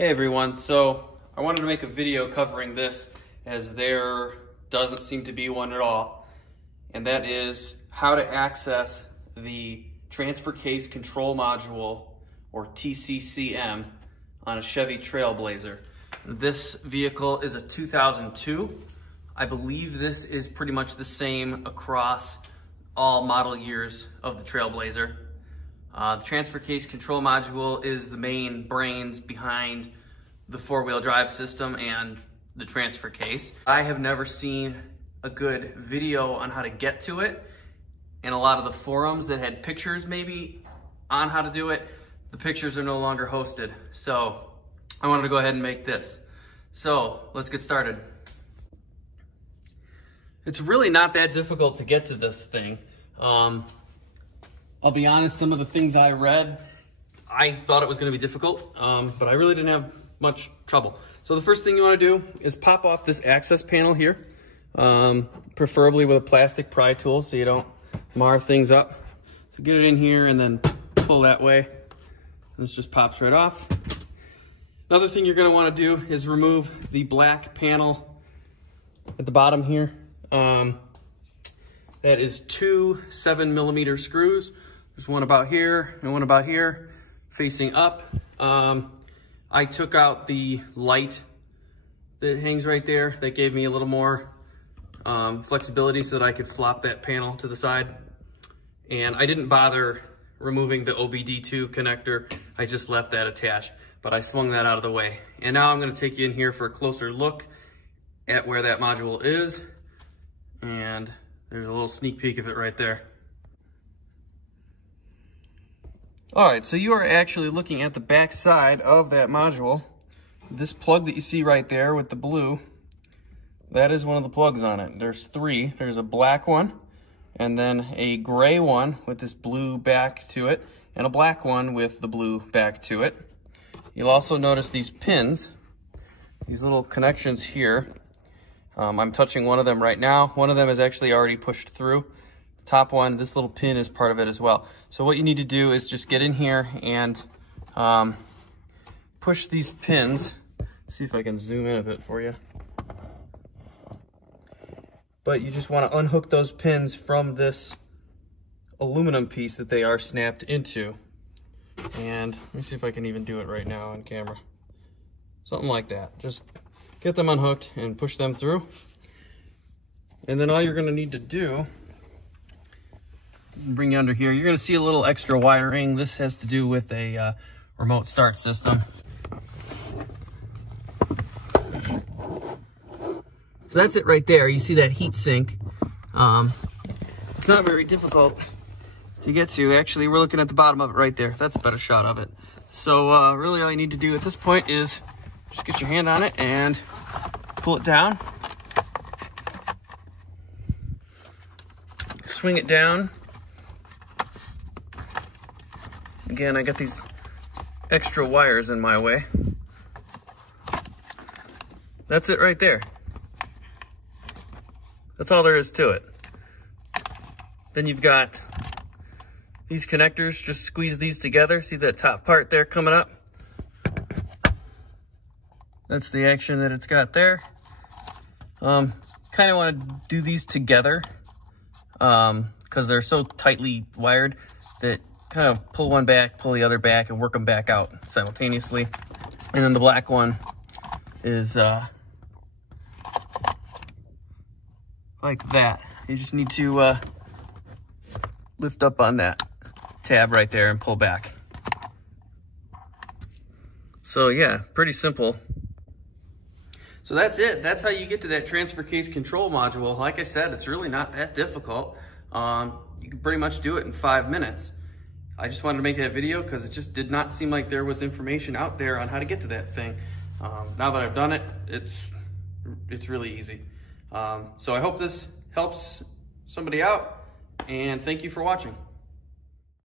Hey everyone, so I wanted to make a video covering this as there doesn't seem to be one at all, and that is how to access the transfer case control module, or TCCM, on a Chevy Trailblazer. This vehicle is a 2002. I believe this is pretty much the same across all model years of the Trailblazer. The transfer case control module is the main brains behind the four-wheel drive system and the transfer case. I have never seen a good video on how to get to it. In a lot of the forums that had pictures maybe on how to do it, the pictures are no longer hosted. So I wanted to go ahead and make this. So let's get started. It's really not that difficult to get to this thing. I'll be honest, some of the things I read, I thought it was going to be difficult, but I really didn't have much trouble. So the first thing you want to do is pop off this access panel here, preferably with a plastic pry tool so you don't mar things up. So get it in here and then pull that way. This just pops right off. Another thing you're going to want to do is remove the black panel at the bottom here. That is two 7mm screws. There's one about here and one about here facing up. I took out the light that hangs right there. That gave me a little more flexibility so that I could flop that panel to the side. And I didn't bother removing the OBD2 connector. I just left that attached, but I swung that out of the way. And now I'm gonna take you in here for a closer look at where that module is. And there's a little sneak peek of it right there. All right, so you are actually looking at the back side of that module. This plug that you see right there with the blue, that is one of the plugs on it. There's three. There's a black one, and then a gray one with this blue back to it, and a black one with the blue back to it. You'll also notice these pins, these little connections here. I'm touching one of them right now. One of them is actually already pushed through. The top one, this little pin is part of it as well. So what you need to do is just get in here and push these pins. See if I can zoom in a bit for you. But you just want to unhook those pins from this aluminum piece that they are snapped into. And let me see if I can even do it right now on camera. Something like that. Just get them unhooked and push them through. And then all you're going to need to do, bring you under here, you're going to see a little extra wiring. This has to do with a remote start system. So that's it right there. You see that heat sink. It's not very difficult to get to. Actually, we're looking at the bottom of it right there. That's a better shot of it. So really all you need to do at this point is just get your hand on it and pull it down. Swing it down. Again, I got these extra wires in my way. That's it right there. That's all there is to it. Then you've got these connectors. Just squeeze these together. See that top part there coming up? That's the action that it's got there. Kind of want to do these together because they're so tightly wired that kind of pull one back, pull the other back, and work them back out simultaneously. And then the black one is like that. You just need to lift up on that tab right there and pull back. So yeah, pretty simple. So that's it. That's how you get to that transfer case control module. Like I said, it's really not that difficult. You can pretty much do it in 5 minutes. I just wanted to make that video because it just did not seem like there was information out there on how to get to that thing. Now that I've done it, it's really easy. So I hope this helps somebody out, and thank you for watching.